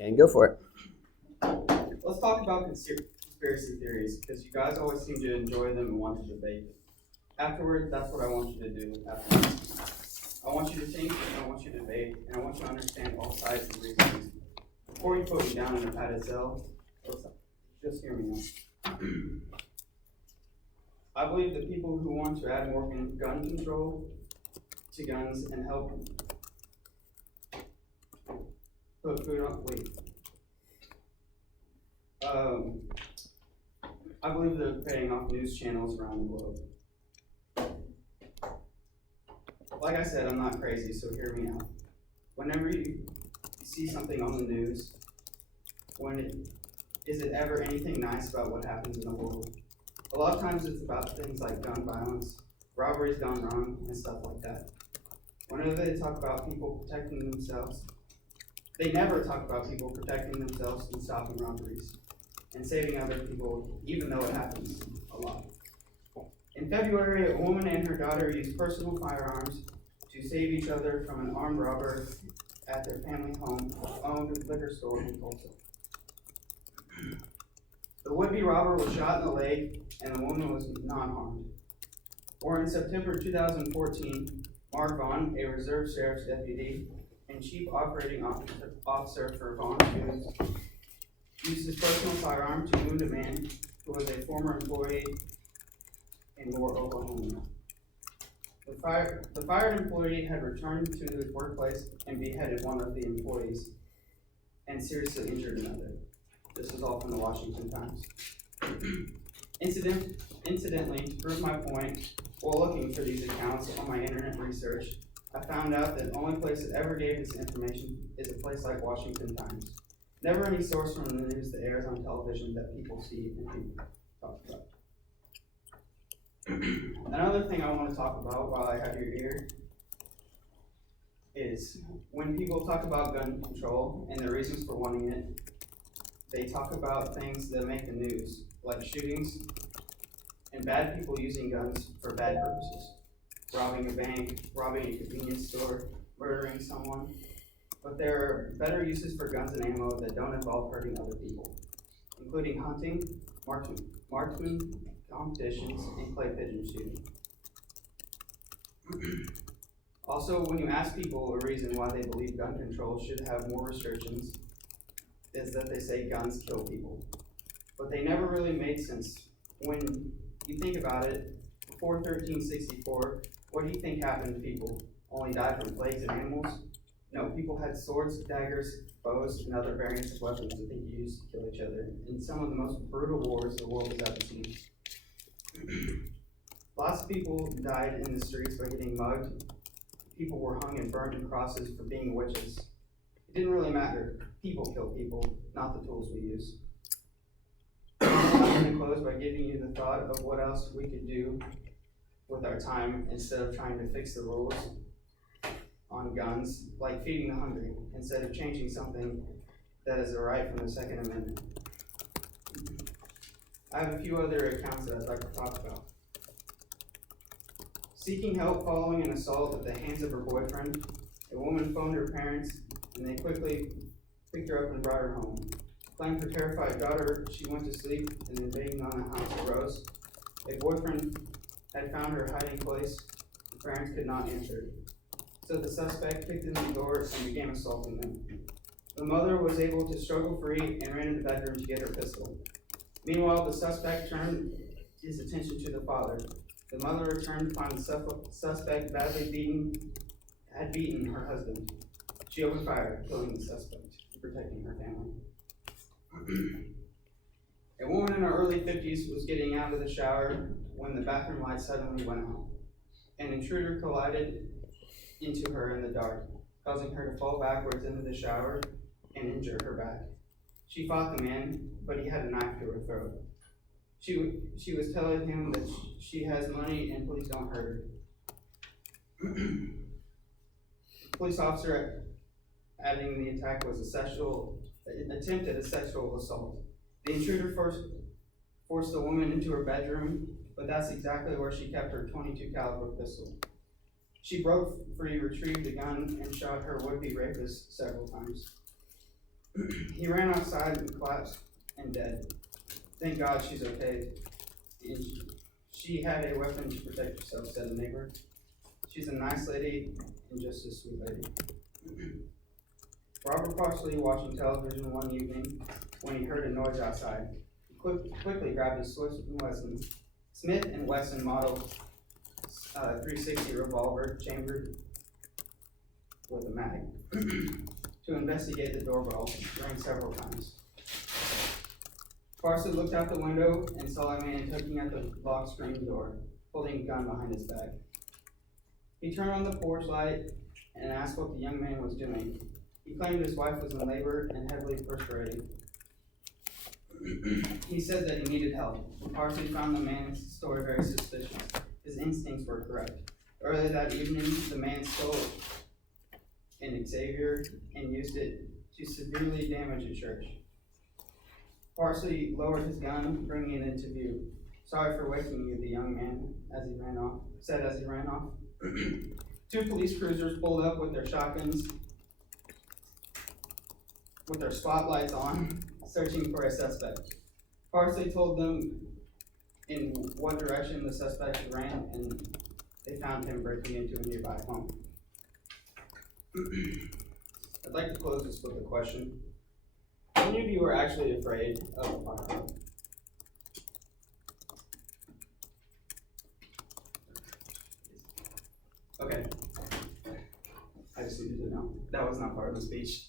And go for it. Let's talk about conspiracy theories, because you guys always seem to enjoy them and want to debate them. Afterward, that's what I want you to do afterwards. I want you to think, and I want you to debate, and I want you to understand all sides and reasons. Before you put me down in a padded cell, just hear me out. I believe that people who want to add more gun control to guns and help put food on, I believe they're paying off news channels around the globe. Like I said, I'm not crazy, so hear me out. Whenever you see something on the news, is it ever anything nice about what happens in the world? A lot of times it's about things like gun violence, robberies gone wrong, and stuff like that. Whenever they talk about people protecting themselves, they never talk about people protecting themselves and stopping robberies and saving other people, even though it happens a lot. In February, a woman and her daughter used personal firearms to save each other from an armed robber at their family home-owned liquor store in Tulsa. The would-be robber was shot in the leg, and the woman was not harmed. Or in September 2014, Mark Vaughn, a reserve sheriff's deputy and chief operating officer for Vaughn Foods, used his personal firearm to wound a man who was a former employee in Moore, Oklahoma. The fired employee had returned to his workplace and beheaded one of the employees and seriously injured another. This is all from the Washington Times. Incidentally, to prove my point, while looking for these accounts on my internet research, I found out that the only place that ever gave this information is a place like Washington Times. Never any source from the news that airs on television that people see and people talk about. Another thing I want to talk about while I have your ear is when people talk about gun control and the reasons for wanting it, they talk about things that make the news, like shootings and bad people using guns for bad purposes. Robbing a bank, robbing a convenience store, murdering someone. But there are better uses for guns and ammo that don't involve hurting other people, including hunting, marksman competitions, and clay pigeon shooting. Also, when you ask people a reason why they believe gun control should have more restrictions, is that they say guns kill people. But they never really made sense. When you think about it, before 1364, what do you think happened to people? Only died from plagues and animals? No, people had swords, daggers, bows, and other variants of weapons that they used to kill each other in some of the most brutal wars the world has ever seen. Lots of people died in the streets by getting mugged. People were hung and burned in crosses for being witches. It didn't really matter. People kill people, not the tools we use. I'm going to close by giving you the thought of what else we could do with our time instead of trying to fix the rules on guns, like feeding the hungry, instead of changing something that is a right from the Second Amendment. I have a few other accounts that I'd like to talk about. Seeking help following an assault at the hands of her boyfriend, a woman phoned her parents, and they quickly picked her up and brought her home. Claimed her terrified daughter, she went to sleep, and then banging on the house arose. A boyfriend had found her hiding place. The parents could not answer. So the suspect kicked in the door and began assaulting them. The mother was able to struggle free and ran to the bedroom to get her pistol. Meanwhile, the suspect turned his attention to the father. The mother returned to find the suspect had beaten her husband. She opened fire, killing the suspect, protecting her family. A woman in her early 50s was getting out of the shower when the bathroom light suddenly went out. An intruder collided into her in the dark, causing her to fall backwards into the shower and injure her back. She fought the man, but he had a knife to her throat. She was telling him that she has money and please don't hurt her. The police officer adding the attack was an attempt at a sexual assault. The intruder forced the woman into her bedroom, but that's exactly where she kept her .22 caliber pistol. She broke free, retrieved the gun, and shot her would-be rapist several times. He ran outside and collapsed and dead. Thank God she's okay. And she had a weapon to protect herself, said a neighbor. She's a nice lady and just a sweet lady. Robert Parsley watching television one evening when he heard a noise outside. He quickly grabbed his Smith and Wesson model 360 revolver chambered with a mag to investigate the doorbell, rang several times. Parsley looked out the window and saw a man tugging at the locked screen door, holding a gun behind his back. He turned on the porch light and asked what the young man was doing. He claimed his wife was in labor and heavily perspiring. He said that he needed help. Parsley found the man's story very suspicious. His instincts were correct. Earlier that evening, the man stole an Xavier and used it to severely damage a church. Parsley lowered his gun, bringing it into view. Sorry for waking you, the young man said as he ran off. Two police cruisers pulled up with their shotguns, with their spotlights on, searching for a suspect. Parsley told them in what direction the suspect ran, and they found him breaking into a nearby home. I'd like to close this with a question. How many of you are actually afraid of a firearm? Okay. I just needed to know. That was not part of the speech.